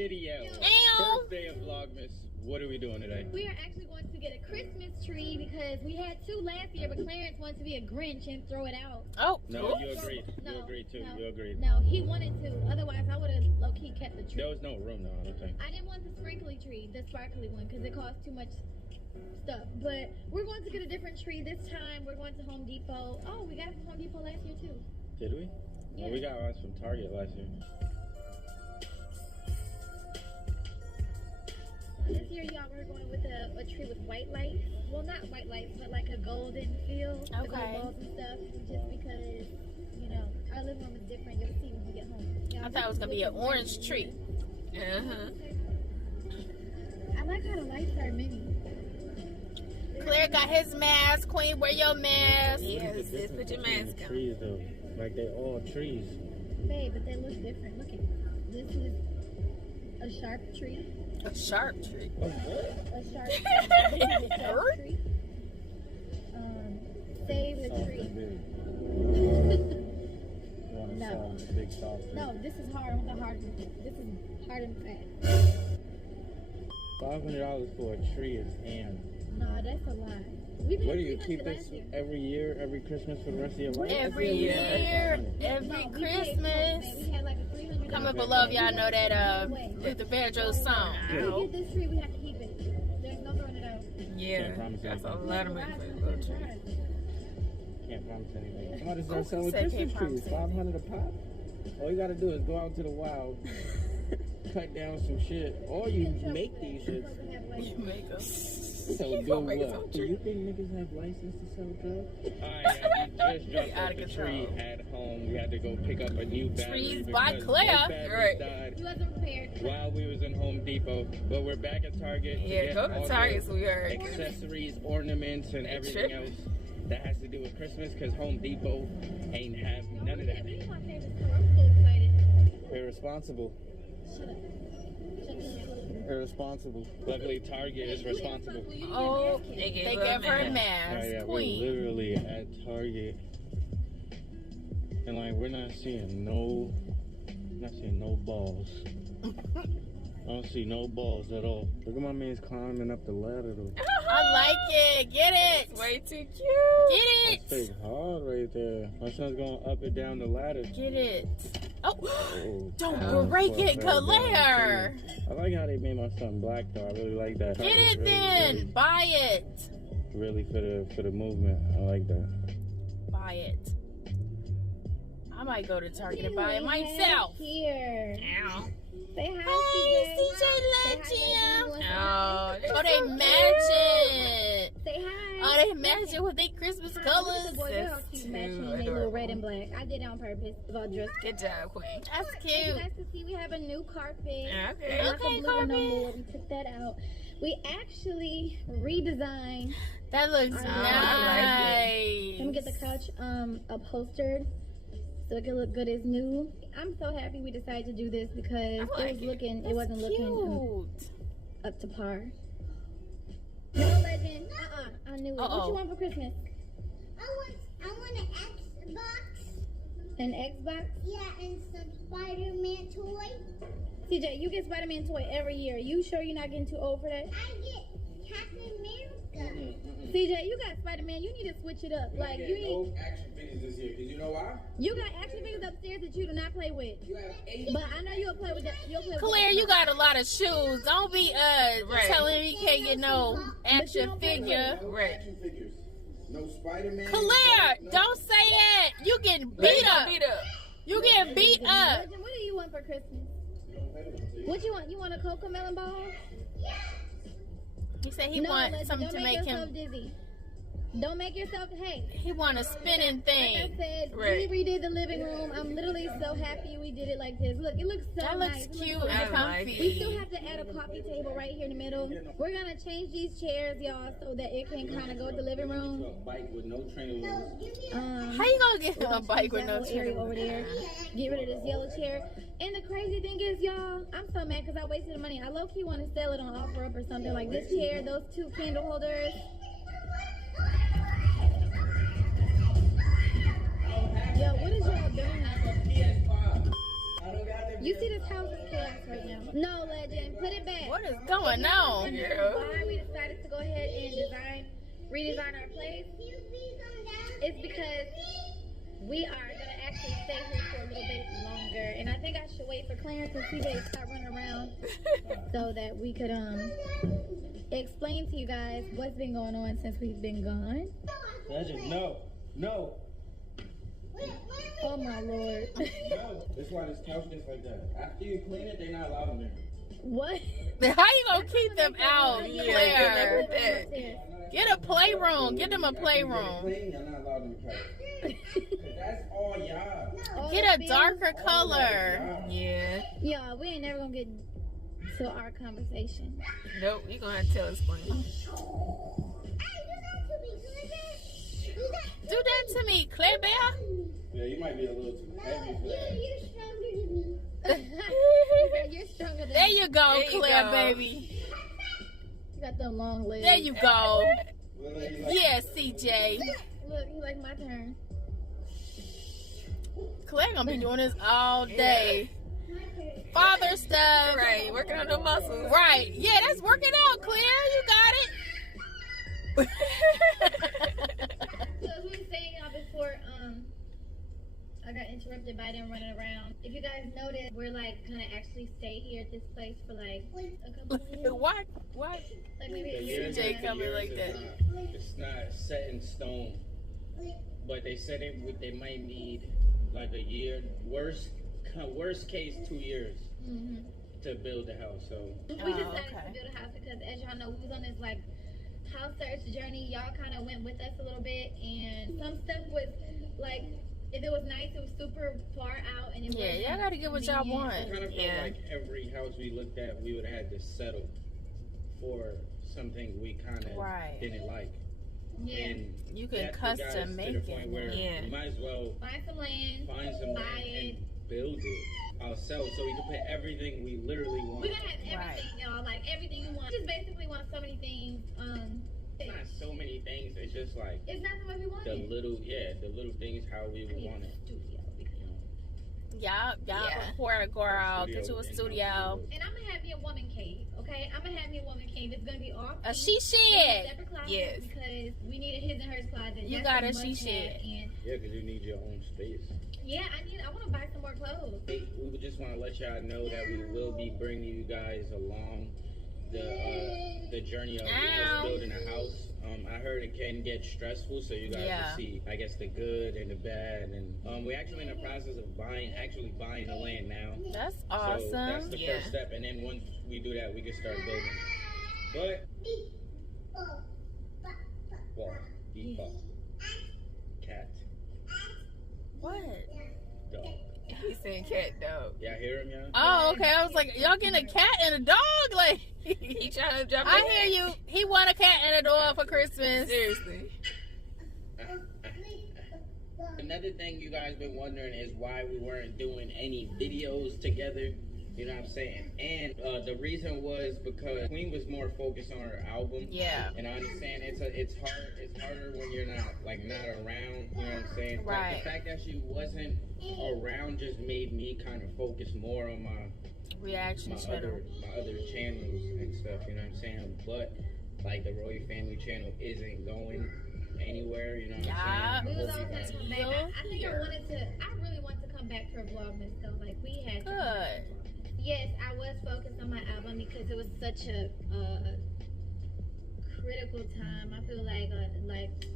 video. Ow. First day of Vlogmas. What are we doing today? We are actually going to get a Christmas tree because we had two last year, but Clarence wanted to be a Grinch and throw it out. Oh. No, you agreed. No, You agreed too. no. You agreed. No, he wanted to. Otherwise, I would have low-key kept the tree. There was no room though, I don't think. I didn't want the sprinkly tree, the sparkly one, because it costs too much stuff. But we're going to get a different tree this time. We're going to Home Depot. Oh, we got it from Home Depot last year too. Did we? Yeah. Well, we got ours from Target last year. This year, y'all, we're going with a tree with white lights. Well, not white lights, but like a golden feel. The gold Okay. balls and stuff. Just because, you know, our living room is different. You'll see when we get home. Y'all, I thought it was gonna be an orange tree. I like how the lights are mini. Claire got his mask. Queen, wear your mask. What is the Yes, put your difference mask between the on. trees though? Like they all trees. Babe, but they look different. Look at this is a sharp tree. A sharp tree. Oh, what? A sharp tree. This is a sharp tree. Save the tree. No. Big soft tree. No, this is hard. I want the hard one. This is hard and fat. $500 for a tree is damn. No, that's a lie. What do you keep this every year, every Christmas for the rest of your life? Every year, every Christmas. We had like a $300. Comment below if y'all know that Luther Vandross song. If we get this tree, we have to keep it. There's no throwing it out. Yeah, that's a lot of money for a little tree. Can't promise anything. Somebody start Who selling said Christmas can't trees, promise $500 a pop. All you gotta do is go out to the wild, cut down some shit, or you make these shits. You make them. So You do gonna make what? some Do you tree. think niggas have license to sell drugs? Alright, we just dropped Out off of the control. tree at home. We had to go pick up a new battery. Trees because by both Claire. batteries Right. died You wasn't prepared. while we was in Home Depot, but we're back at Target. to Yeah, get go all to the Target, sweetheart. accessories, ornaments, and everything else that has to do with Christmas, because Home Depot ain't have none of that. This is my favorite store. I'm so excited. Irresponsible. Shut up. Shut your mouth. Irresponsible. Luckily, Target is responsible. Oh, they gave her Oh, mask. yeah, we're Queen. literally at Target, and like we're not seeing no balls. I don't see no balls at all. Look at my man's climbing up the ladder though. I like it. Get it. Way too cute. Get it. That's hard right there. My son's going up and down the ladder. Get it. Oh, Oh, don't break it, Claire. I like how they made my son black though. I really like that. Get it Really, then. Buy it. Really for the movement. I like that. Buy it. I might go to Target and buy it We myself. have Here. Ow. Say hi, Hey, CJ. CJ Legend. Say hi, Oh, they matching. Say hi. Oh, they matching with their Christmas colors. The boys, they're all That's cute too matching. They adorable. little red and black. I did it on purpose. About dress. Good job, Queen. That's As cute. you guys can see, we have a new carpet. Okay. We're not Okay, the blue one no carpet. more. We took that out. We actually redesigned. That looks I nice. Let me get the couch upholstered so it can look good as new. I'm so happy we decided to do this because it wasn't looking up to par. No, Legend. I knew it. What you want for Christmas? I want an Xbox. An Xbox? Yeah, and some Spider-Man toy. CJ, you get Spider-Man toy every year. You sure you're not getting too old for that? I get Captain America. CJ, you got Spider-Man. You need to switch it up. Like you need. No action figures this year, because you know why? You got action figures upstairs that you do not play with. You have 8. But I know you'll play with that. You'll play with Claire, that. you got a lot of shoes. Don't be telling him he can't get no action don't play with figure. No action figures. No Spider-Man. Claire, no- don't say it. You getting beat up. You getting beat up. Legend, what do you want for Christmas? What you want? You want a Cocomelon ball? He said he No, wants Legend, something don't to make make yourself him. dizzy. Don't make yourself. Hey. He want a spinning Like I thing. said, Right. we redid the living room. I'm literally so happy we did it like this. Look, it looks so That nice. looks It cute so and nice. comfy. We still have to add a coffee table right here in the middle. We're gonna change these chairs, y'all, so that it can kind of go with the living room. A bike with no training wheels. How you gonna get we're on a gonna bike change with that no whole area training? over there. Get rid of this yellow chair. And the crazy thing is, y'all, I'm so mad because I wasted the money. I low key want to sell it on OfferUp or something like this chair, those 2 candle holders. Yo, what is y'all doing? You see this house is chaos right now. No, Legend, put it back. What is going on, girl? Why we decided to go ahead and redesign our place? It's because we are gonna actually stay here for a little bit longer, and I think I should wait for Clarence and CJ to start running around so that we could explain to you guys what's been going on since we've been gone. Legend, no. Oh my lord. No, that's why this couch gets like that. After you clean it, they're not allowed in there. What? How you gonna keep them out, Claire? Get a playroom. Get them a playroom. Clean, you're not allowed in the couch. That's all y'all. Get a darker color. Yeah. Yeah, we ain't never gonna get to our conversation. Nope, you're gonna have to tell us plain. Do that to me, Claire Bear. Yeah, you might be a little too heavy for that. You're stronger than There me. you go, There you Claire, go. baby. You got them long legs. There you go. Look like you like- Yeah, CJ. Look, you like my turn. Claire gonna be doing this all day. Father stuff. Right, working on the muscles. Right. Yeah, that's working out, Claire. You got it. So as we were saying before, I got interrupted by them running around. If you guys notice, we're like gonna actually stay here at this place for like a couple of years. What? Like maybe The a year years and a CJ half. coming like is that. It's not set in stone. But they said they might need like a year. Worst case, 2 years Mhm. to build the house. So We decided to okay. build a house because, as y'all know, we was on this like house search journey. Y'all kind of went with us a little bit, and some stuff was like, if it was nice, it was super far out, and it Yeah, wasn't y'all gotta get what y'all convenient. want. it kind of felt Yeah. like every house we looked at, we would have had to settle for something we kind of Right. didn't like. Yeah, And You can that put guys custom to make the point it. where Yeah. we might as well find some land. find some Buy land it. and build it ourselves, so we can put everything we literally want. We're gonna have everything, y'all. Like everything you want. Just basically want so many things. It's not so many things. It's just like It's not the way we want the it. little things how we would want it. Studio. Y'all Yeah. report a girl. Get you a studio. And I'm gonna have me a woman cave, okay? I'm gonna have me a woman cave. It's gonna be off. A she in shed. separate closet Yes. because we need a his and hers closet. You That's got a a she must-have. shed. And Yeah, because you need your own space. yeah, I want to buy some more clothes. We would just want to let y'all know that we will be bringing you guys along the journey of us building a house. I heard it can get stressful, so you guys Yeah. will see, I guess, the good and the bad. And we're actually in the process of buying the land now. That's So that's awesome. the Yeah. first step, and then once we do that, we can start building. But well, beef up, cat, What? dog. He's saying cat dog. Y'all hear him, y'all? Oh, okay. I was like, y'all getting a cat and a dog? Like, He trying to jump I in. hear you. He want a cat and a dog for Christmas. Seriously. Another thing you guys been wondering is why we weren't doing any videos together. You know what I'm saying? And the reason was because Queen was more focused on her album. Yeah. And I understand it's harder when you're not around. You know what I'm saying? Right. Like, the fact that she wasn't around just made me kind of focus more on my Reaction channel. other channels and stuff. You know what I'm saying? But like the Royal Family channel isn't going anywhere. You know what I'm We saying? was I hope always you guys- gonna come back. I think I really want to come back for Vlogmas though. Like we had to come back. Good. Yes, I was focused on my album because it was such a critical time. I feel like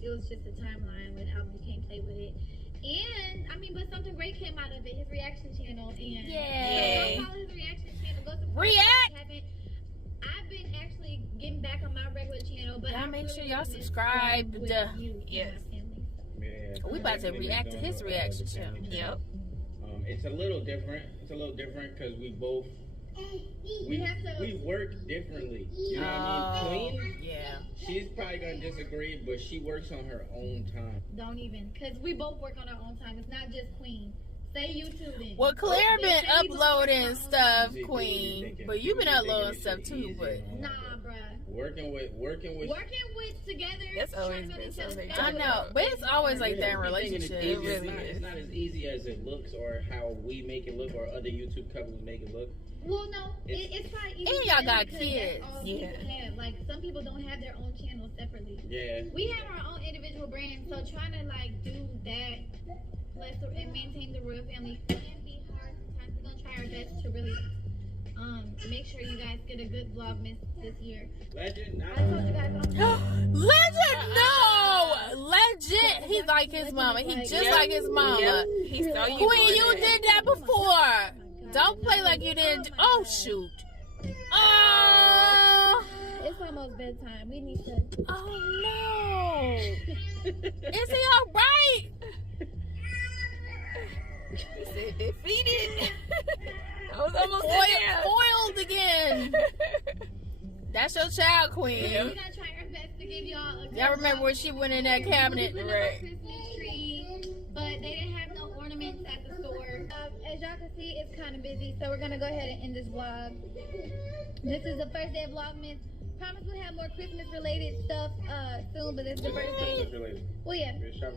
it was just a timeline when the album you can't play with it. And I mean, but something great came out of it. His reaction channel and Yay. go follow his reaction channel. Go support React. him. I've been actually getting back on my regular channel, but Y'all I make really sure y'all miss subscribe. with you and Yes. my family. Yeah, We about to definitely react to doing his the reaction family channel. Yep. It's a little different. It's a little different because we both We have to. we work differently. You know what I mean? Queen, Yeah. she's probably gonna disagree, but she works on her own time. Don't even, because we both work on our own time. It's not just Queen. Say YouTube then. Well, Claire been uploading stuff, Queen, but you been uploading stuff too. But Nah, bruh. Working with together. That's always trying to been go to something. each I other's know, but it's always like that in You're thinking it's relationships. easy. It really It's not as easy as it looks, or how we make it look, or other YouTube couples make it look. Well, no, it's probably easy. And y'all for them got because kids. that's all Yeah. people have. Like some people don't have their own channels separately. Yeah. We have our own individual brands, so trying to like do that and maintain the royal family can be hard sometimes. We're gonna try our best to really make sure you guys get a good vlogmas this year. Legend. I told you guys. Legend, no, legend. He's like his mama. He just like his mama. Yep. He saw you Queen, doing you it. did that before. Don't play like you didn't. Oh shoot. Oh. It's almost bedtime. We need to. Oh no. Is he all right? He said defeated. I was almost in there. Foiled again. That's your child, Queen. We're gonna try our best to give y'all a good Y'all remember when she went in that cabinet? We put up Right. a Christmas tree, but they didn't have no ornaments at the store. As y'all can see, it's kind of busy, so we're gonna go ahead and end this vlog. This is the first day of Vlogmas. Promise we'll have more Christmas related stuff soon, but this is the first day. Well, yeah,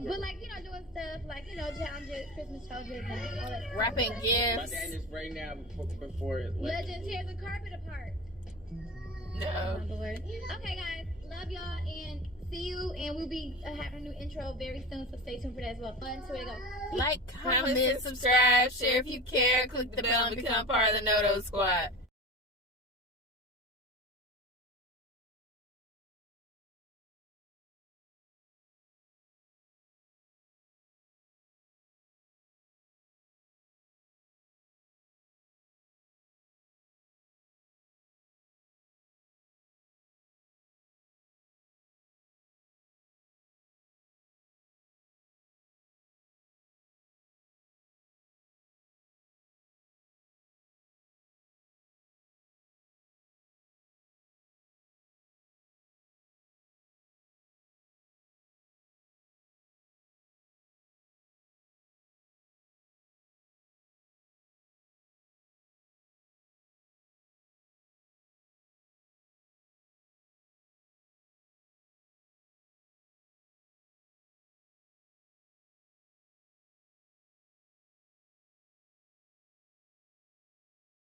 but like doing stuff like challenges, Christmas challenges, and all that. Wrapping About gifts. to end this right now before it. Legend tears the carpet apart. No. Oh, my Lord. Okay, guys, love y'all and see you. And we'll be having a new intro very soon, so stay tuned for that as well. 1, 2, 3, go. Like, comment, subscribe, share if you care, click the bell and become part of the No-Do Squad.